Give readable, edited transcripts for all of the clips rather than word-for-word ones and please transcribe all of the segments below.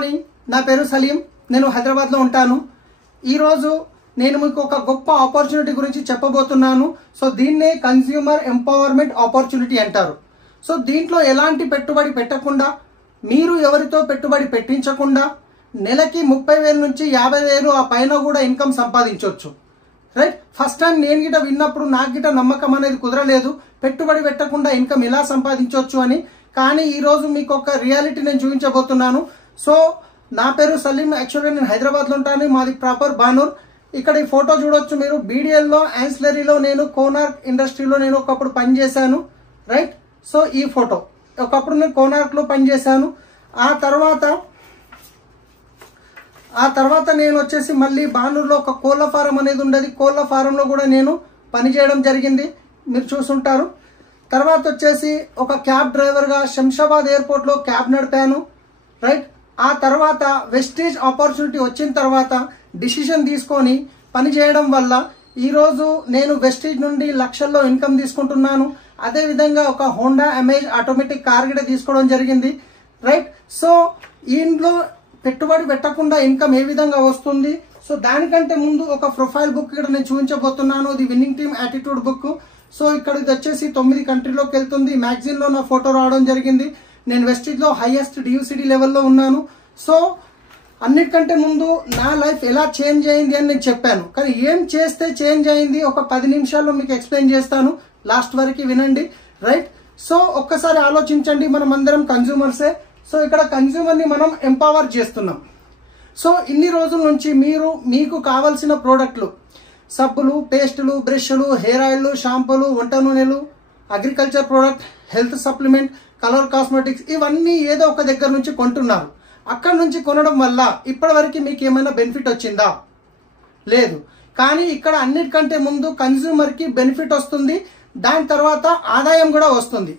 Morning, నా పేరు సలీం. నేను హైదరాబాద్లో ఉంటాను. ఈరోజు నేను మీకు ఒక గొప్ప ఆపర్చునిటీ గురించి చెప్పబోతున్నాను. సో దీన్నే కన్స్యూమర్ ఎంపవర్మెంట్ ఆపర్చునిటీ అంటారు. సో దీంట్లో ఎలాంటి పెట్టుబడి పెట్టకుండా, మీరు ఎవరితో పెట్టుబడి పెట్టించకుండా నెలకి 30,000 నుంచి 50,000 ఆ పైన కూడా ఇన్కమ్ సంపాదించవచ్చు. రైట్, ఫస్ట్ టైం నేను గిట విన్నప్పుడు నాకు గిట నమ్మకం అనేది కుదరలేదు, పెట్టుబడి పెట్టకుండా ఇన్కమ్ ఎలా సంపాదించవచ్చు అని. కానీ ఈరోజు మీకు ఒక రియాలిటీ నేను చూపించబోతున్నాను. సో నా పేరు సలీం. యాక్చువల్గా నేను హైదరాబాద్లో ఉంటాను. మాది ప్రాపర్ బానూర్. ఇక్కడ ఈ ఫోటో చూడొచ్చు మీరు. బీడిఎల్లో, యాన్సిలరీలో, నేను కోనార్క్ ఇండస్ట్రీలో నేను ఒకప్పుడు పనిచేశాను. రైట్, సో ఈ ఫోటో ఒకప్పుడు నేను కోనార్క్లో పనిచేశాను. ఆ తర్వాత నేను వచ్చేసి మళ్ళీ బానూరులో ఒక కోళ్ల ఫారం అనేది ఉండేది. కోళ్ల ఫారంలో కూడా నేను పనిచేయడం జరిగింది, మీరు చూసుంటారు. తర్వాత వచ్చేసి ఒక క్యాబ్ డ్రైవర్గా శంషాబాద్ ఎయిర్పోర్ట్లో క్యాబ్ నడిపాను. రైట్, ఆ తర్వాత వెస్టేజ్ ఆపర్చునిటీ వచ్చిన తర్వాత డిసిషన్ తీసుకొని పని చేయడం వల్ల ఈరోజు నేను వెస్టేజ్ నుండి లక్షల్లో ఇన్కమ్ తీసుకుంటున్నాను. అదేవిధంగా ఒక హోండా అమేజ్ ఆటోమేటిక్ కార్ కూడా తీసుకోవడం జరిగింది. రైట్, సో ఇంట్లో పెట్టుబడి పెట్టకుండా ఇన్కమ్ ఏ విధంగా వస్తుంది, సో దానికంటే ముందు ఒక ప్రొఫైల్ బుక్ ఇక్కడ నేను చూపించబోతున్నాను. ఇది winning team attitude book. So ఇక్కడ ఇది వచ్చేసి 9 కంట్రీలోకి వెళ్తుంది. మ్యాగజైన్లో నా ఫోటో రావడం జరిగింది. నేను వెస్టేజ్లో హైయెస్ట్ డియూసిటీ లెవెల్లో ఉన్నాను. సో అన్నిటికంటే ముందు నా లైఫ్ ఎలా చేంజ్ అయింది అని నేను చెప్పాను. కానీ ఏం చేస్తే చేంజ్ అయింది ఒక 10 నిమిషాల్లో మీకు ఎక్స్ప్లెయిన్ చేస్తాను. లాస్ట్ వరకు వినండి. రైట్, సో ఒక్కసారి ఆలోచించండి. మనం అందరం కన్స్యూమర్సే. సో ఇక్కడ కన్స్యూమర్ని మనం ఎంపవర్ చేస్తున్నాం. సో ఇన్ని రోజుల నుంచి మీకు కావాల్సిన ప్రోడక్ట్లు, సబ్బులు, పేస్టులు, బ్రష్లు, హెయిర్ ఆయిల్లు, షాంపూలు, వంట నూనెలు, agriculture product, health supplement, colour cosmetics, ఇవన్నీ ఏదో ఒక దగ్గర నుంచి కొంటున్నారు. అక్కడ నుంచి కొనడం వల్ల ఇప్పటివరకు మీకు ఏమైనా బెనిఫిట్ వచ్చిందా? లేదు. కానీ ఇక్కడ అన్నిటికంటే ముందు కన్స్యూమర్కి బెనిఫిట్ వస్తుంది, దాని తర్వాత ఆదాయం కూడా వస్తుంది.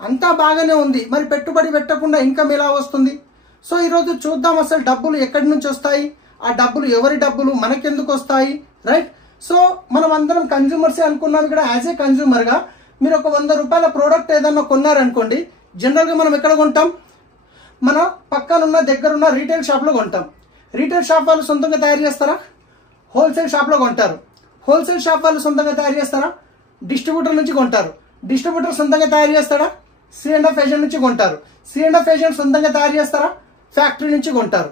అంతా బాగానే ఉంది. మరి పెట్టుబడి పెట్టకుండా ఇన్కమ్ ఎలా వస్తుంది? సో ఈరోజు చూద్దాం అసలు డబ్బులు ఎక్కడి నుంచి వస్తాయి, ఆ డబ్బులు ఎవరి డబ్బులు, మనకెందుకు వస్తాయి. రైట్, సో మనం అందరం కన్స్యూమర్సే అనుకున్నాం. ఇక్కడ యాజ్ ఏ కన్స్యూమర్గా మీరు ఒక 100 రూపాయల ప్రోడక్ట్ ఏదన్నా కొన్నారనుకోండి, జనరల్గా మనం ఎక్కడ కొంటాం? మన పక్కనున్న దగ్గరున్న రీటైల్ షాప్లో కొంటాం. రీటైల్ షాప్ వాళ్ళు సొంతంగా తయారు చేస్తారా? హోల్సేల్ షాప్లో కొంటారు. హోల్సేల్ షాప్ వాళ్ళు సొంతంగా తయారు చేస్తారా? డిస్ట్రిబ్యూటర్ నుంచి కొంటారు. డిస్ట్రిబ్యూటర్ సొంతంగా తయారు చేస్తారా? C&F ఏజెంట్ నుంచి కొంటారు. C&F ఏజెంట్ సొంతంగా తయారు చేస్తారా? ఫ్యాక్టరీ నుంచి కొంటారు.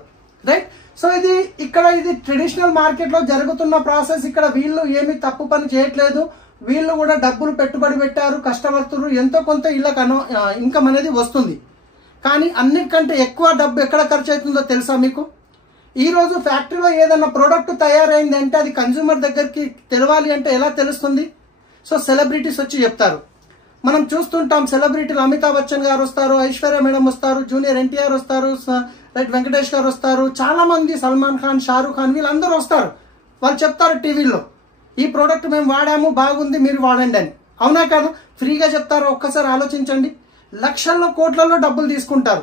రైట్, సో ఇది ట్రెడిషనల్ మార్కెట్లో జరుగుతున్న ప్రాసెస్. ఇక్కడ వీళ్ళు ఏమి తప్పు పని చేయట్లేదు. వీళ్ళు కూడా డబ్బులు పెట్టుబడి పెట్టారు, కష్టపడుతున్నారు, ఎంతో కొంత ఇళ్ళకి ఇన్కమ్ అనేది వస్తుంది. కానీ అన్నిటికంటే ఎక్కువ డబ్బు ఎక్కడ ఖర్చు అవుతుందో తెలుసా మీకు? ఈరోజు ఫ్యాక్టరీలో ఏదైనా ప్రోడక్ట్ తయారైంది అంటే అది కన్స్యూమర్ దగ్గరికి తెలవాలి అంటే ఎలా తెలుస్తుంది? సో సెలబ్రిటీస్ వచ్చి చెప్తారు. మనం చూస్తుంటాం, సెలబ్రిటీలు అమితాబ్ బచ్చన్ గారు వస్తారు, ఐశ్వర్య మేడం వస్తారు, జూనియర్ ఎన్టీఆర్ వస్తారు, రైట్ వెంకటేష్ గారు వస్తారు, చాలా మంది, సల్మాన్ ఖాన్, షారూఖ్ ఖాన్, వీళ్ళందరూ వస్తారు. వాళ్ళు చెప్తారు టీవీలో, ఈ ప్రోడక్ట్ మేము వాడాము, బాగుంది, మీరు వాడండి అని. అవునా కాదు? ఫ్రీగా చెప్తారు. ఒక్కసారి ఆలోచించండి. లక్షల్లో కోట్లలో డబ్బులు తీసుకుంటారు.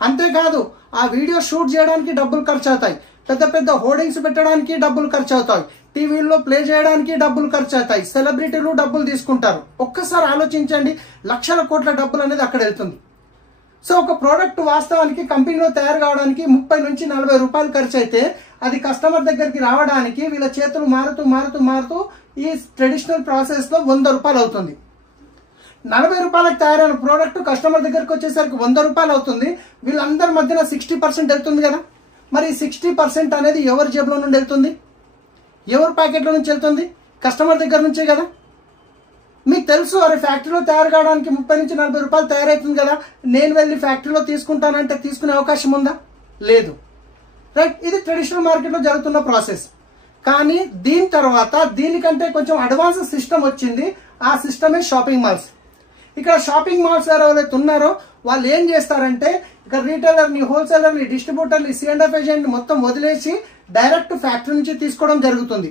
అంతేకాదు ఆ వీడియో షూట్ చేయడానికి డబ్బులు ఖర్చు అవుతాయి, పెద్ద పెద్ద హోర్డింగ్స్ పెట్టడానికి డబ్బులు ఖర్చు అవుతాయి, టీవీల్లో ప్లే చేయడానికి డబ్బులు ఖర్చు అవుతాయి, సెలబ్రిటీలు డబ్బులు తీసుకుంటారు. ఒక్కసారి ఆలోచించండి, లక్షల కోట్ల డబ్బులు అనేది అక్కడ వెళ్తుంది. సో ఒక ప్రోడక్ట్ వాస్తవానికి కంపెనీలో తయారు కావడానికి 30 నుంచి 40 రూపాయలు ఖర్చు అయితే అది కస్టమర్ దగ్గరికి రావడానికి వీళ్ళ చేతులు మారుతూ ఈ ట్రెడిషనల్ ప్రాసెస్లో 100 రూపాయలు అవుతుంది. 40 రూపాయలకు తయారైన ప్రోడక్ట్ కస్టమర్ దగ్గరికి వచ్చేసరికి 100 రూపాయలు అవుతుంది. వీళ్ళందరి మధ్యన 60% వెళ్తుంది కదా. మరి 60% అనేది ఎవరి జేబులో నుండి వెళ్తుంది? ఎవరి ప్యాకెట్లో నుంచి వెళ్తుంది? కస్టమర్ దగ్గర నుంచే కదా. మీకు తెలుసు, అరే ఫ్యాక్టరీలో తయారు కావడానికి 30 నుంచి 40 రూపాయలు తయారవుతుంది కదా, నేను వెళ్ళి ఫ్యాక్టరీలో తీసుకుంటానంటే తీసుకునే అవకాశం ఉందా? లేదు. రైట్, ఇది ట్రెడిషనల్ మార్కెట్లో జరుగుతున్న ప్రాసెస్. కానీ దీని తర్వాత దీనికంటే కొంచెం అడ్వాన్స్ సిస్టమ్ వచ్చింది. ఆ సిస్టమే షాపింగ్ మాల్స్. ఇక్కడ షాపింగ్ మాల్స్ ఎవరైతే ఉన్నారో వాళ్ళు ఏం చేస్తారంటే ఇక్కడ రీటైలర్ని, హోల్సేలర్ని, డిస్ట్రిబ్యూటర్ని, C&F ఏజెంట్ని మొత్తం వదిలేసి డైరెక్ట్ ఫ్యాక్టరీ నుంచి తీసుకోవడం జరుగుతుంది.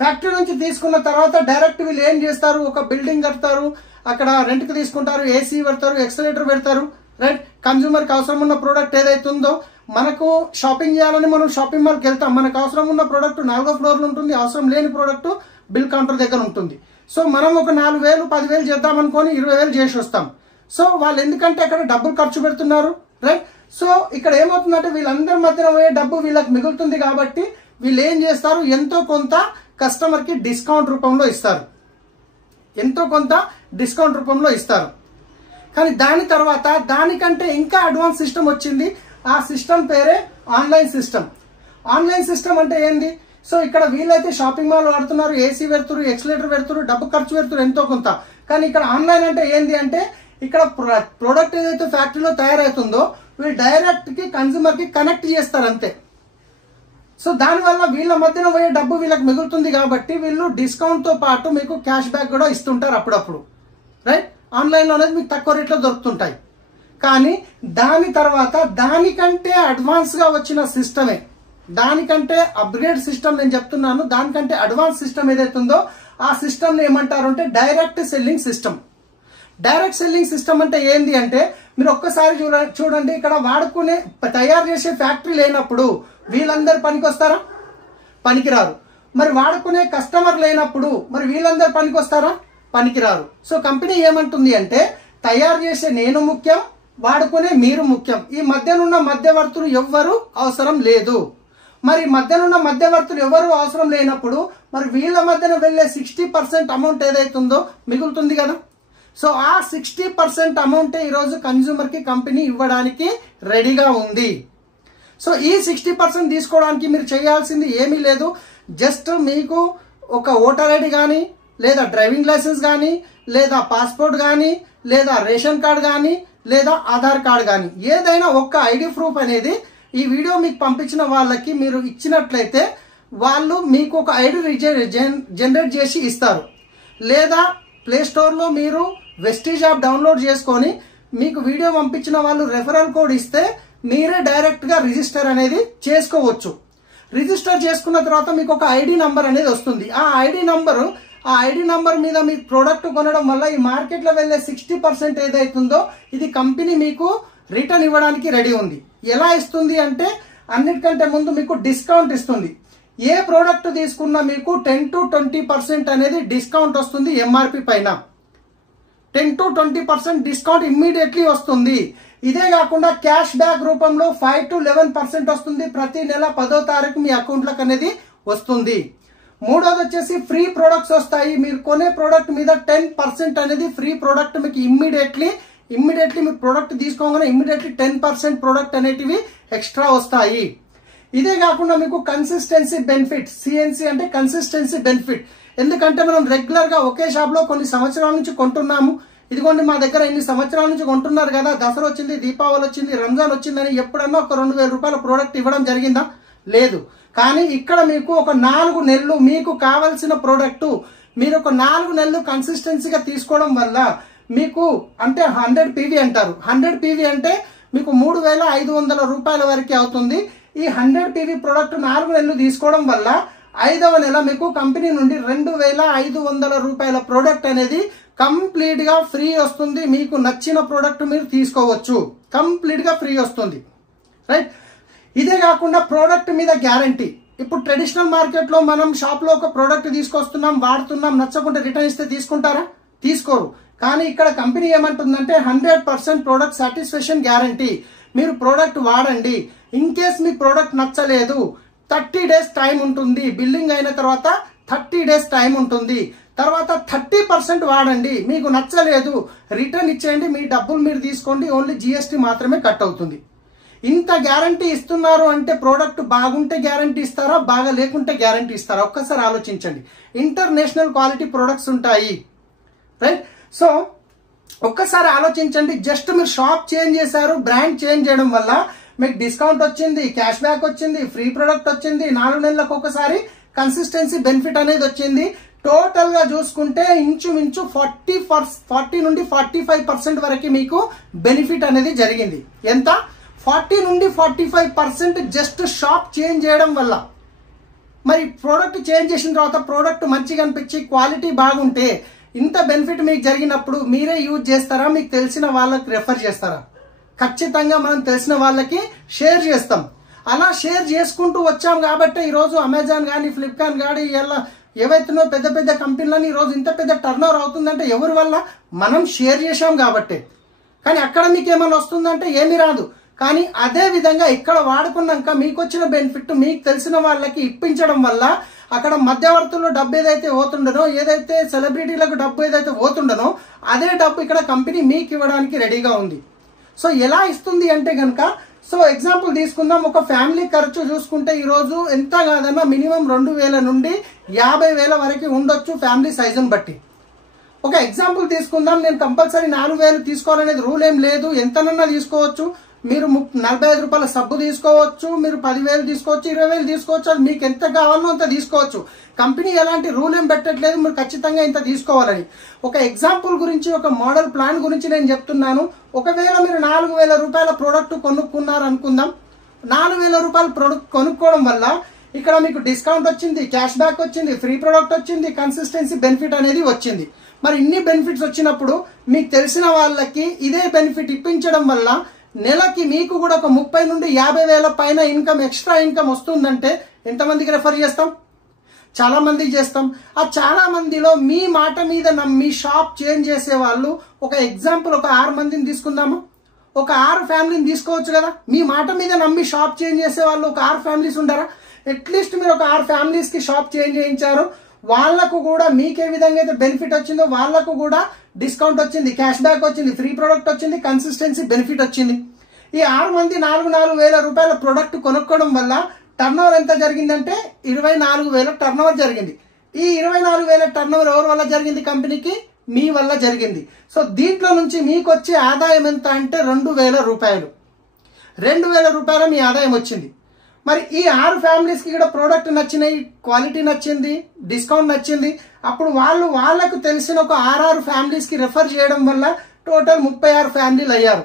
ఫ్యాక్టరీ నుంచి తీసుకున్న తర్వాత డైరెక్ట్ వీళ్ళు ఏం చేస్తారు, ఒక బిల్డింగ్ కడతారు, అక్కడ రెంట్కి తీసుకుంటారు, ఏసీ పెడతారు, ఎక్సలేటర్ పెడతారు. రైట్, కన్స్యూమర్కి అవసరం ఉన్న ప్రోడక్ట్ ఏదైతే ఉందో, మనకు షాపింగ్ చేయాలని మనం షాపింగ్ మాల్కి వెళ్తాం, మనకు అవసరం ఉన్న ప్రోడక్ట్ 4వ ఫ్లోర్లో ఉంటుంది, అవసరం లేని ప్రోడక్ట్ బిల్ కౌంటర్ దగ్గర ఉంటుంది. సో మనం ఒక 4,000 10,000 చేద్దాం అనుకొని 20,000 చేసి వస్తాం. సో వాళ్ళు ఎందుకంటే అక్కడ డబ్బులు ఖర్చు పెడుతున్నారు. రైట్, సో ఇక్కడ ఏమవుతుందంటే వీళ్ళందరి మధ్యన పోయే డబ్బు వీళ్ళకి మిగులుతుంది కాబట్టి వీళ్ళు ఏం చేస్తారు, ఎంతో కొంత కస్టమర్కి డిస్కౌంట్ రూపంలో ఇస్తారు, ఎంతో కొంత డిస్కౌంట్ రూపంలో ఇస్తారు. కానీ దాని తర్వాత దానికంటే ఇంకా అడ్వాన్స్ సిస్టమ్ వచ్చింది. ఆ సిస్టమ్ పేరే ఆన్లైన్ సిస్టమ్. ఆన్లైన్ సిస్టమ్ అంటే ఏంది? సో ఇక్కడ వీళ్ళైతే షాపింగ్ మాల్ వాడుతున్నారు, ఏసీ పెడుతురు, ఎక్స్లేటర్ పెడుతురు, డబ్బు ఖర్చు పెడుతురు ఎంతో కొంత. కానీ ఇక్కడ ఆన్లైన్ అంటే ఏంది అంటే ఇక్కడ ప్రోడక్ట్ ఏదైతే ఫ్యాక్టరీలో తయారవుతుందో వీళ్ళు డైరెక్ట్ కి కన్స్యూమర్ కి కనెక్ట్ చేస్తారు అంతే. సో దానివల్ల వీళ్ళ మధ్యన పోయే డబ్బు వీళ్ళకి మిగులుతుంది కాబట్టి వీళ్ళు డిస్కౌంట్ తో పాటు మీకు క్యాష్ బ్యాక్ కూడా ఇస్తుంటారు అప్పుడప్పుడు, రైట్? ఆన్లైన్లో అనేది మీకు తక్కువ రేట్లో దొరుకుతుంటాయి. కానీ దాని తర్వాత దానికంటే అడ్వాన్స్గా వచ్చిన సిస్టమే, దానికంటే అప్గ్రేడ్ సిస్టమ్ నేను చెప్తున్నాను, దానికంటే అడ్వాన్స్ సిస్టమ్ ఏదైతే ఉందో ఆ సిస్టమ్ని ఏమంటారు అంటే direct selling system. Direct selling system అంటే ఏంది అంటే మీరు ఒక్కసారి చూడండి, ఇక్కడ వాడుకునే తయారు చేసే ఫ్యాక్టరీ లేనప్పుడు వీళ్ళందరూ పనికి వస్తారా? పనికిరారు. మరి వాడుకునే కస్టమర్ లేనప్పుడు మరి వీళ్ళందరూ పనికి వస్తారా? పనికిరారు. సో కంపెనీ ఏమంటుంది అంటే తయారు చేసే నేను ముఖ్యం, వాడుకునే మీరు ముఖ్యం, ఈ మధ్యనున్న మధ్యవర్తులు ఎవ్వరూ అవసరం లేదు. మరి మధ్యనున్న మధ్యవర్తులు ఎవరు అవసరం లేనప్పుడు మరి వీళ్ళ మధ్యన వెళ్ళే 60% అమౌంట్ ఏదైతుందో మిగులుతుంది కదా. సో ఆ 60% అమౌంటే ఈరోజు కన్స్యూమర్ కి కంపెనీ ఇవ్వడానికి రెడీగా ఉంది. సో ఈ 60% తీసుకోవడానికి మీరు చేయాల్సింది ఏమీ లేదు. జస్ట్ మీకు ఒక ఓటర్ ఐడి కానీ లేదా డ్రైవింగ్ లైసెన్స్ కానీ లేదా పాస్పోర్ట్ కానీ లేదా రేషన్ కార్డ్ కానీ లేదా ఆధార్ కార్డ్ కానీ ఏదైనా ఒక్క ఐడి ప్రూఫ్ అనేది ఈ వీడియో మీకు పంపించిన వాళ్ళకి మీరు ఇచ్చినట్లయితే వాళ్ళు మీకు ఒక ఐడి జనరేట్ చేసి ఇస్తారు. లేదా ప్లే స్టోర్లో మీరు వెస్టీజ్ యాప్ డౌన్లోడ్ చేసుకొని మీకు వీడియో పంపించిన వాళ్ళు రెఫరల్ కోడ్ ఇస్తే మీరే డైరెక్ట్గా రిజిస్టర్ అనేది చేసుకోవచ్చు. రిజిస్టర్ చేసుకున్న తర్వాత మీకు ఒక ఐడి నంబర్ అనేది వస్తుంది. ఆ ఐడి నంబర్ మీద మీ ప్రోడక్ట్ కొనడం వల్ల ఈ మార్కెట్లో వెళ్ళే 60% ఏదైతుందో ఇది కంపెనీ మీకు రిటర్న్ ఇవ్వడానికి రెడీ ఉంది. ఎలా ఇస్తుంది అంటే అన్నిటికంటే ముందు మీకు డిస్కౌంట్ ఇస్తుంది. ఏ ప్రోడక్ట్ తీసుకున్నా మీకు 10 to 20% అనేది డిస్కౌంట్ వస్తుంది. ఎంఆర్పి పైన 10 to 20% డిస్కౌంట్ ఇమ్మీడియట్లీ వస్తుంది. ఇదే కాకుండా క్యాష్ బ్యాక్ రూపంలో 5 to 11% వస్తుంది. ప్రతి నెల 10వ తారీఖు మీ అకౌంట్లకు అనేది వస్తుంది. మూడోది వచ్చేసి ఫ్రీ ప్రొడక్ట్స్ వస్తాయి. మీరు కొనే ప్రోడక్ట్ మీద 10% అనేది ఫ్రీ ప్రోడక్ట్ మీకు ఇమ్మీడియట్లీ మీరు ప్రోడక్ట్ తీసుకోగానే ఇమ్మీడియట్లీ 10% ప్రోడక్ట్ అనేటివి ఎక్స్ట్రా వస్తాయి. ఇదే కాకుండా మీకు కన్సిస్టెన్సీ బెనిఫిట్, సిఎన్సి అంటే కన్సిస్టెన్సీ బెనిఫిట్. ఎందుకంటే మనం రెగ్యులర్ గా ఒకే షాప్ లో కొన్ని సంవత్సరాల నుంచి కొంటున్నాము. ఇదిగోండి మా దగ్గర ఇన్ని సంవత్సరాల నుంచి కొంటున్నారు కదా, దసరా వచ్చింది, దీపావళి వచ్చింది, రంజాన్ వచ్చిందని ఎప్పుడన్నా ఒక 2000 రూపాయల ప్రోడక్ట్ ఇవ్వడం జరిగిందా? లేదు. కానీ ఇక్కడ మీకు ఒక 4 నెలలు మీకు కావలసిన ప్రోడక్ట్ మీరు ఒక 4 నెలలు కన్సిస్టెన్సీగా తీసుకోవడం వల్ల మీకు అంటే 100 PV అంటారు. 100 PV అంటే మీకు 3500 రూపాయల వరకు అవుతుంది. ఈ 100 PV ప్రోడక్ట్ 4 నెలలు తీసుకోవడం వల్ల 5వ నెల మీకు కంపెనీ నుండి 2500 రూపాయల ప్రోడక్ట్ అనేది కంప్లీట్ గా ఫ్రీ వస్తుంది. మీకు నచ్చిన ప్రోడక్ట్ మీరు తీసుకోవచ్చు, కంప్లీట్ గా ఫ్రీ వస్తుంది, రైట్? ఇదే కాకుండా ప్రోడక్ట్ మీద గ్యారంటీ. ఇప్పుడు ట్రెడిషనల్ మార్కెట్ లో మనం షాప్ లో ఒక ప్రోడక్ట్ తీసుకొస్తున్నాం, వాడుతున్నాం, నచ్చకుండా రిటర్న్ ఇస్తే తీసుకుంటారా? తీసుకోరు. కానీ ఇక్కడ కంపెనీ ఏమంటుందంటే 100% ప్రోడక్ట్ సాటిస్ఫాక్షన్ గ్యారంటీ. మీరు ప్రోడక్ట్ వాడండి, ఇన్ కేస్ మీ ప్రోడక్ట్ నచ్చలేదు 30 days టైం ఉంటుంది. బిల్లింగ్ అయిన తర్వాత 30 days టైం ఉంటుంది. తర్వాత 30% వాడండి, మీకు నచ్చలేదు రిటర్న్ ఇచ్చేయండి, మీ డబ్బులు మీరు తీసుకోండి, ఓన్లీ GST మాత్రమే కట్ అవుతుంది. ఇంత గ్యారంటీ ఇస్తున్నారు అంటే ప్రోడక్ట్ బాగుంటే గ్యారంటీ ఇస్తారా, బాగా లేకుంటే గ్యారంటీ ఇస్తారా? ఒక్కసారి ఆలోచించండి. ఇంటర్నేషనల్ క్వాలిటీ ప్రొడక్ట్స్ ఉంటాయి, రైట్? సో ఒక్కసారి ఆలోచించండి. జస్ట్ మీరు షాప్ చేంజ్ చేశారు, బ్రాండ్ చేంజ్ చేయడం వల్ల మీకు డిస్కౌంట్ వచ్చింది, క్యాష్ బ్యాక్ వచ్చింది, ఫ్రీ ప్రొడక్ట్ వచ్చింది, 4 నెలలకు ఒకసారి కన్సిస్టెన్సీ బెనిఫిట్ అనేది వచ్చింది. టోటల్ గా చూసుకుంటే ఇంచుమించు 40 నుండి 45% వరకు మీకు బెనిఫిట్ అనేది జరిగింది. ఎంత? 40 నుండి 45% జస్ట్ షాప్ చేంజ్ చేయడం వల్ల. మరి ప్రోడక్ట్ చేంజ్ చేసిన తర్వాత ప్రోడక్ట్ మంచిగా అనిపించి క్వాలిటీ బాగుంటే ఇంత బెనిఫిట్ మీకు జరిగినప్పుడు మీరే యూజ్ చేస్తారా, మీకు తెలిసిన వాళ్ళకి రెఫర్ చేస్తారా? ఖచ్చితంగా మనం తెలిసిన వాళ్ళకి షేర్ చేస్తాం. అలా షేర్ చేసుకుంటూ వచ్చాం కాబట్టి ఈరోజు అమెజాన్ కానీ ఫ్లిప్కార్ట్ కానీ ఇలా ఏవైతున్నాయో పెద్ద పెద్ద కంపెనీలని ఈరోజు ఇంత పెద్ద టర్న్ ఓవర్ అవుతుందంటే ఎవరి వల్ల? మనం షేర్ చేశాం కాబట్టి. కానీ అక్కడ మీకు ఏమైనా వస్తుందంటే ఏమీ రాదు. కానీ అదే విధంగా ఇక్కడ వాడుకున్నాక మీకు వచ్చిన బెనిఫిట్ మీకు తెలిసిన వాళ్ళకి ఇప్పించడం వల్ల అక్కడ మధ్యవర్తుల్లో డబ్బు ఏదైతే పోతుండనో, ఏదైతే సెలబ్రిటీలకు డబ్బు ఏదైతే పోతుండనో అదే డబ్బు ఇక్కడ కంపెనీ మీకు ఇవ్వడానికి రెడీగా ఉంది. సో ఎలా ఇస్తుంది అంటే కనుక, సో ఎగ్జాంపుల్ తీసుకుందాం. ఒక ఫ్యామిలీ ఖర్చు చూసుకుంటే ఈరోజు ఎంత కాదన్నా మినిమం 2,000 నుండి 50,000 వరకు ఉండొచ్చు ఫ్యామిలీ సైజుని బట్టి. ఒక ఎగ్జాంపుల్ తీసుకుందాం. నేను కంపల్సరీ 4,000 తీసుకోవాలనేది రూల్ ఏం లేదు, ఎంతనన్నా తీసుకోవచ్చు. మీరు 45 రూపాయల సబ్బు తీసుకోవచ్చు, మీరు 10,000 తీసుకోవచ్చు, 20,000 తీసుకోవచ్చు, అది మీకు ఎంత కావాలో అంత తీసుకోవచ్చు. కంపెనీ ఎలాంటి రూల్ ఏం పెట్టట్లేదు మీరు ఖచ్చితంగా ఇంత తీసుకోవాలని. ఒక ఎగ్జాంపుల్ గురించి, ఒక మోడల్ ప్లాన్ గురించి నేను చెప్తున్నాను. ఒకవేళ మీరు 4,000 రూపాయల ప్రోడక్ట్ కొనుక్కున్నారు అనుకుందాం. 4,000 రూపాయల ప్రోడక్ట్ కొనుక్కోవడం వల్ల ఇక్కడ మీకు డిస్కౌంట్ వచ్చింది, క్యాష్ బ్యాక్ వచ్చింది, ఫ్రీ ప్రోడక్ట్ వచ్చింది, కన్సిస్టెన్సీ బెనిఫిట్ అనేది వచ్చింది. మరి ఇన్ని బెనిఫిట్స్ వచ్చినప్పుడు మీకు తెలిసిన వాళ్ళకి ఇదే బెనిఫిట్ ఇప్పించడం వల్ల నెలకి మీకు కూడా ఒక 30 నుండి 50,000 పైన ఇన్కమ్, ఎక్స్ట్రా ఇన్కమ్ వస్తుందంటే ఎంతమందికి రెఫర్ చేస్తాం? చాలా మందికి చేస్తాం. ఆ చాలా మందిలో మీ మాట మీద నమ్మి షాప్ చేంజ్ చేసే వాళ్ళు, ఒక ఎగ్జాంపుల్ ఒక 6 మందిని తీసుకుందాము. ఒక 6 ఫ్యామిలీని తీసుకోవచ్చు కదా. మీ మాట మీద నమ్మి షాప్ చేంజ్ చేసే వాళ్ళు ఒక 6 ఫ్యామిలీస్ ఉండరా? అట్లీస్ట్ మీరు ఒక 6 ఫ్యామిలీస్ కి షాప్ చేంజ్ చేయించారు. వాళ్లకు కూడా మీకు ఏ విధంగా అయితే బెనిఫిట్ వచ్చిందో వాళ్లకు కూడా డిస్కౌంట్ వచ్చింది, క్యాష్ బ్యాక్ వచ్చింది, ఫ్రీ ప్రోడక్ట్ వచ్చింది, కన్సిస్టెన్సీ బెనిఫిట్ వచ్చింది. ఈ 6 మంది 4,000 రూపాయల ప్రొడక్ట్ కొనుక్కోవడం వల్ల టర్నోవర్ ఎంత జరిగిందంటే 24,000 టర్నోవర్ జరిగింది. ఈ 24,000 టర్నోవర్ ఎవరి వల్ల జరిగింది? కంపెనీకి మీ వల్ల జరిగింది. సో దీంట్లో నుంచి మీకు వచ్చే ఆదాయం ఎంత అంటే 2,000 రూపాయలు. 2,000 రూపాయలు మీ ఆదాయం వచ్చింది. మరి ఈ 6 ఫ్యామిలీస్ కి కూడా ప్రోడక్ట్ నచ్చినాయి, క్వాలిటీ నచ్చింది, డిస్కౌంట్ నచ్చింది. అప్పుడు వాళ్ళకు తెలిసిన ఒక 6 ఫ్యామిలీస్ కి రెఫర్ చేయడం వల్ల టోటల్ 36 ఫ్యామిలీలు అయ్యారు.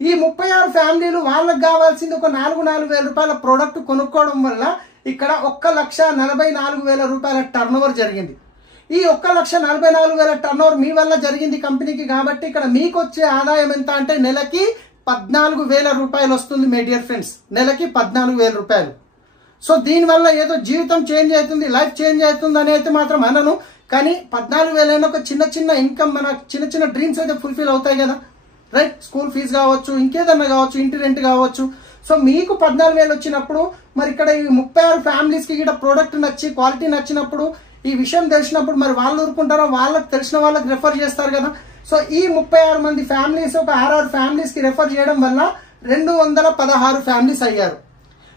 ఈ 36 ఫ్యామిలీలు వాళ్ళకి కావాల్సింది ఒక 4,000 రూపాయల ప్రోడక్ట్ కొనుక్కోవడం వల్ల ఇక్కడ 1,44,000 రూపాయల టర్నోవర్ జరిగింది. ఈ 1,44,000 టర్నోవర్ మీ వల్ల జరిగింది కంపెనీకి. కాబట్టి ఇక్కడ మీకు వచ్చే ఆదాయం ఎంత అంటే నెలకి 14,000 రూపాయలు వస్తుంది మై డియర్ ఫ్రెండ్స్. నెలకి 14,000 రూపాయలు. సో దీనివల్ల ఏదో జీవితం చేంజ్ అవుతుంది, లైఫ్ చేంజ్ అవుతుంది అని అయితే మాత్రం అనను. కానీ 14,000 ఒక చిన్న ఇన్కమ్, మన చిన్న డ్రీమ్స్ అయితే ఫుల్ఫిల్ అవుతాయి కదా, రైట్? స్కూల్ ఫీజు కావచ్చు, ఇంకేదన్నా కావచ్చు, ఇంటి రెంట్ కావచ్చు. సో మీకు 14,000 వచ్చినప్పుడు మరి ఇక్కడ ఈ 36 ఫ్యామిలీస్ కి ఇక్కడ ప్రోడక్ట్ నచ్చి క్వాలిటీ నచ్చినప్పుడు, ఈ విషయం తెలిసినప్పుడు మరి వాళ్ళు ఊరుకుంటారో, వాళ్ళకి తెలిసిన వాళ్ళకి రెఫర్ చేస్తారు కదా. సో ఈ 36 మంది ఫ్యామిలీస్ ఒక 6 ఫ్యామిలీస్ కి రెఫర్ చేయడం వల్ల 216 ఫ్యామిలీస్ అయ్యారు.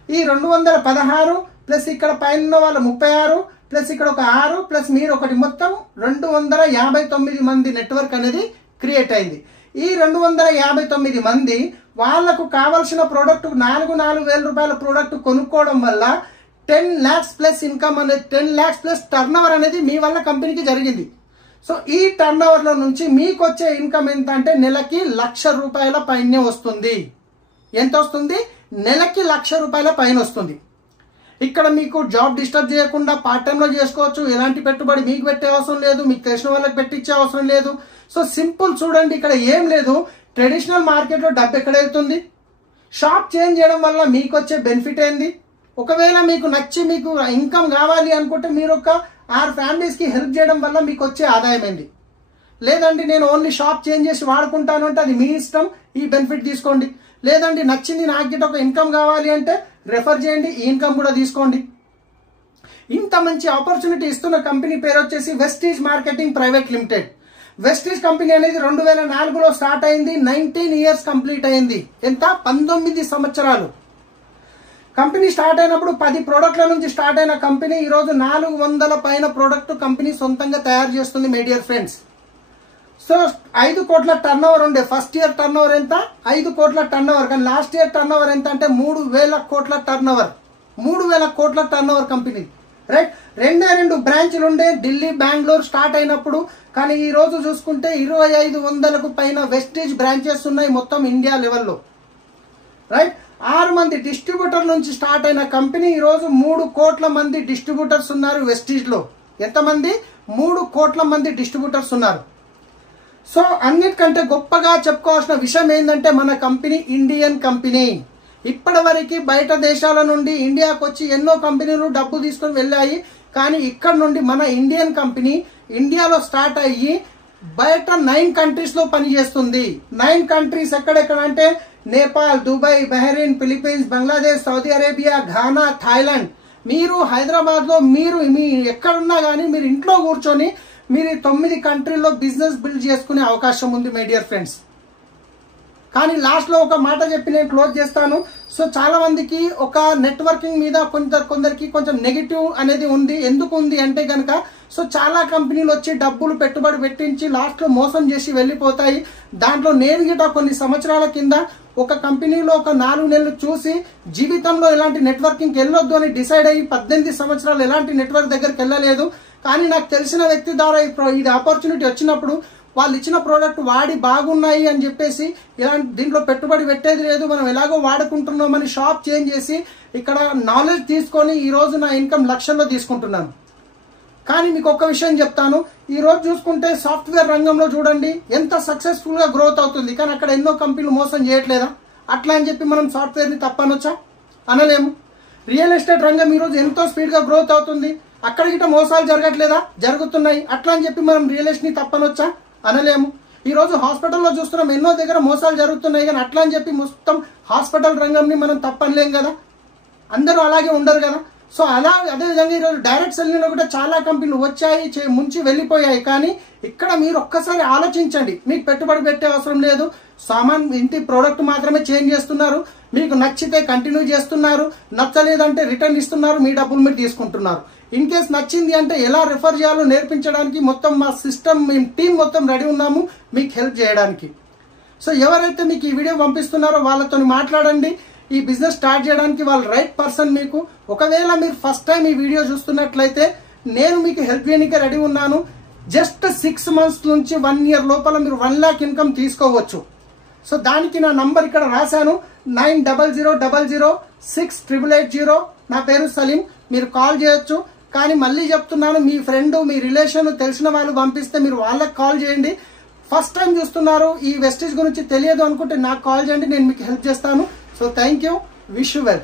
ఈ 216 ప్లస్ ఇక్కడ పైన వాళ్ళ 36 ప్లస్ ఇక్కడ ఒక 6 ప్లస్ మీరు ఒకటి, మొత్తం 259 మంది నెట్వర్క్ అనేది క్రియేట్ అయింది. ఈ 259 మంది వాళ్లకు కావాల్సిన ప్రోడక్ట్ 4,000 రూపాయల ప్రోడక్ట్ కొనుక్కోవడం వల్ల 10 lakhs ప్లస్ ఇన్కమ్ అనేది, 10 lakhs ప్లస్ టర్నోవర్ అనేది మీ వల్ల కంపెనీకి జరిగింది. సో ఈ టర్నోవర్ లో నుంచి మీకు వచ్చే ఇన్కమ్ ఎంత అంటే నెలకి 1,00,000 రూపాయల పైనే వస్తుంది. ఎంత వస్తుంది? నెలకి 1,00,000 రూపాయల పైన వస్తుంది. ఇక్కడ మీకు జాబ్ డిస్టర్బ్ చేయకుండా పార్ట్ టైం లో చేసుకోవచ్చు. ఎలాంటి పెట్టుబడి మీకు పెట్టే అవసరం లేదు, మీకు తెలిసిన వాళ్ళకి పెట్టించే అవసరం లేదు. సో సింపుల్ చూడండి, ఇక్కడ ఏం లేదు. ట్రెడిషనల్ మార్కెట్ లో డబ్బు ఎక్కడ వెళ్తుంది? షాప్ చేంజ్ చేయడం వల్ల మీకు వచ్చే బెనిఫిట్ ఏంది? ఒకవేళ మీకు నచ్చి మీకు ఇన్కమ్ కావాలి అనుకుంటే మీరు ఒక 6 ఫ్యామిలీస్ కి హెల్ప్ చేయడం వల్ల మీకు వచ్చే ఆదాయం ఏంది? లేదండి నేను ఓన్లీ షాప్ చేంజ్ చేసి వాడుకుంటాను అంటే అది మీ ఇష్టం, ఈ బెనిఫిట్ తీసుకోండి. లేదండి నచ్చింది నాకు గిట్ట ఒక ఇన్కమ్ కావాలి అంటే రెఫర్ చేయండి, ఈ ఇన్కమ్ కూడా తీసుకోండి. ఇంత మంచి ఆపర్చునిటీ ఇస్తున్న కంపెనీ పేరు వచ్చేసి Vestige marketing private limited. Vestige company అనేది 2004లో స్టార్ట్ అయింది. 19 years కంప్లీట్ అయింది. ఎంత? 19 సంవత్సరాలు. కంపెనీ స్టార్ట్ అయినప్పుడు 10 ప్రోడక్ట్ల నుంచి స్టార్ట్ అయిన కంపెనీ ఈరోజు 400 పైన ప్రోడక్ట్ కంపెనీ సొంతంగా తయారు చేస్తుంది మై డియర్ ఫ్రెండ్స్. సో 5 కోట్ల టర్నోవర్ ఉండే. ఫస్ట్ ఇయర్ టర్నోవర్ ఎంత? 5 కోట్ల టర్నోవర్. కానీ లాస్ట్ ఇయర్ టర్నోవర్ ఎంత అంటే 3,000 కోట్ల టర్నోవర్. 3,000 కోట్ల టర్నోవర్ కంపెనీ, రైట్? 2 బ్రాంచ్లు ఉండే, ఢిల్లీ, బెంగళూరు స్టార్ట్ అయినప్పుడు. కానీ ఈ రోజు చూసుకుంటే 2,500కు పైన వెస్టీజ్ బ్రాంచెస్ ఉన్నాయి మొత్తం ఇండియా లెవెల్లో, రైట్? 6 మంది డిస్ట్రిబ్యూటర్ నుంచి స్టార్ట్ అయిన కంపెనీ ఈ రోజు 3 కోట్ల మంది డిస్ట్రిబ్యూటర్స్ ఉన్నారు వెస్టీజ్ లో. ఎంతమంది? 3 కోట్ల మంది డిస్ట్రిబ్యూటర్స్ ఉన్నారు. సో అన్నిటికంటే గొప్పగా చెప్పుకోవాల్సిన విషయం ఏంటంటే మన కంపెనీ ఇండియన్ కంపెనీ. ఇప్పటి వరకు బయట దేశాల నుండి ఇండియాకు వచ్చి ఎన్నో కంపెనీలు డబ్బు తీసుకొని వెళ్ళాయి. కానీ ఇక్కడ నుండి మన ఇండియన్ కంపెనీ ఇండియాలో స్టార్ట్ అయ్యి బయట 9 కంట్రీస్ లో పనిచేస్తుంది. 9 కంట్రీస్ ఎక్కడెక్కడ అంటే Nepal, Dubai, Bahrain, Philippines, Bangladesh, Saudi Arabia, Ghana, Thailand. మీరు హైదరాబాద్లో మీరు మీ ఎక్కడున్నా కానీ మీరు ఇంట్లో కూర్చొని మీరు 9 కంట్రీల్లో బిజినెస్ బిల్డ్ చేసుకునే అవకాశం ఉంది మై డియర్ ఫ్రెండ్స్. కానీ లాస్ట్లో ఒక మాట చెప్పి నేను క్లోజ్ చేస్తాను. సో చాలా మందికి ఒక నెట్వర్కింగ్ మీద కొందరికి కొంచెం నెగిటివ్ అనేది ఉంది. ఎందుకు ఉంది అంటే కనుక సో చాలా కంపెనీలు వచ్చి డబ్బులు పెట్టుబడి పెట్టించి లాస్ట్లో మోసం చేసి వెళ్ళిపోతాయి. దాంట్లో నేను గిట కొన్ని సంవత్సరాల కింద ఒక కంపెనీలో ఒక 4 నెలలు చూసి జీవితంలో ఎలాంటి నెట్వర్కింగ్కి వెళ్ళొద్దు అని డిసైడ్ అయ్యి 18 సంవత్సరాలు ఎలాంటి నెట్వర్క్ దగ్గరికి వెళ్ళలేదు. కానీ నాకు తెలిసిన వ్యక్తి ద్వారా ఇది ఆపర్చునిటీ వచ్చినప్పుడు వాళ్ళు ఇచ్చిన ప్రోడక్ట్ వాడి బాగున్నాయి అని చెప్పేసి ఇలాంటి దీంట్లో పెట్టుబడి పెట్టేది లేదు, మనం ఎలాగో వాడుకుంటున్నామని షాప్ చేంజ్ చేసి ఇక్కడ నాలెడ్జ్ తీసుకొని ఈ రోజు నా ఇన్కమ్ లక్షల్లో తీసుకుంటున్నాను. కానీ మీకు ఒక్క విషయం చెప్తాను, ఈ రోజు చూసుకుంటే సాఫ్ట్వేర్ రంగంలో చూడండి ఎంత సక్సెస్ఫుల్ గా గ్రోత్ అవుతుంది. కానీ అక్కడ ఎన్నో కంపెనీలు మోసం చేయట్లేదా? అట్లా అని చెప్పి మనం సాఫ్ట్వేర్ ని తప్పనొచ్చా? అనలేము. రియల్ ఎస్టేట్ రంగం ఈ రోజు ఎంతో స్పీడ్ గా గ్రోత్ అవుతుంది, అక్కడ గిట్ట మోసాలు జరగట్లేదా? జరుగుతున్నాయి. అట్లా అని చెప్పి మనం రియల్ ఎస్టేట్ ని తప్పనొచ్చా? అనలేము. ఈ రోజు హాస్పిటల్లో చూస్తున్నాం ఎన్నో దగ్గర మోసాలు జరుగుతున్నాయి, కానీ అట్లా అని చెప్పి మొత్తం హాస్పిటల్ రంగంని మనం తప్పనలేం కదా. అందరూ అలాగే ఉండరు కదా. సో అదేవిధంగా ఈరోజు డైరెక్ట్ సెల్లింగ్ లో కూడా చాలా కంపెనీలు వచ్చాయి, ముంచి వెళ్ళిపోయాయి. కానీ ఇక్కడ మీరు ఒక్కసారి ఆలోచించండి, మీకు పెట్టుబడి పెట్టే అవసరం లేదు, సామాన్ ఇంటి ప్రోడక్ట్ మాత్రమే చేంజ్ చేస్తున్నారు, మీకు నచ్చితే కంటిన్యూ చేస్తున్నారు, నచ్చలేదంటే రిటర్న్ ఇస్తున్నారు, మీ డబ్బులు మీరు తీసుకుంటున్నారు. ఇన్ కేస్ నచ్చింది అంటే ఎలా రిఫర్ చేయాలో నేర్పించడానికి మొత్తం మా సిస్టమ్ మేము టీం మొత్తం రెడీ ఉన్నాము మీకు హెల్ప్ చేయడానికి. సో ఎవరైతే మీకు ఈ వీడియో పంపిస్తున్నారో వాళ్ళతో మాట్లాడండి. ఈ బిజినెస్ స్టార్ట్ చేయడానికి వాళ్ళు రైట్ పర్సన్ మీకు. ఒకవేళ మీరు ఫస్ట్ టైం ఈ వీడియో చూస్తున్నట్లయితే నేను మీకు హెల్ప్ చేయడానికి రెడీ ఉన్నాను. జస్ట్ 6 months నుంచి 1 year లోపల మీరు 1 lakh ఇన్కమ్ తీసుకోవచ్చు. సో దానికి నా నంబర్ ఇక్కడ రాశాను, 9000068880. నా పేరు సలీం. మీరు కాల్ చేయొచ్చు. కానీ మళ్ళీ చెప్తున్నాను, మీ ఫ్రెండ్ మీ రిలేషన్ తెలిసిన వాళ్ళు పంపిస్తే మీరు వాళ్ళకి కాల్ చేయండి. ఫస్ట్ టైం చూస్తున్నారు, ఈ వెస్టేజ్ గురించి తెలియదు అనుకుంటే నాకు కాల్ చేయండి, నేను మీకు హెల్ప్ చేస్తాను. So thank you, wish you well.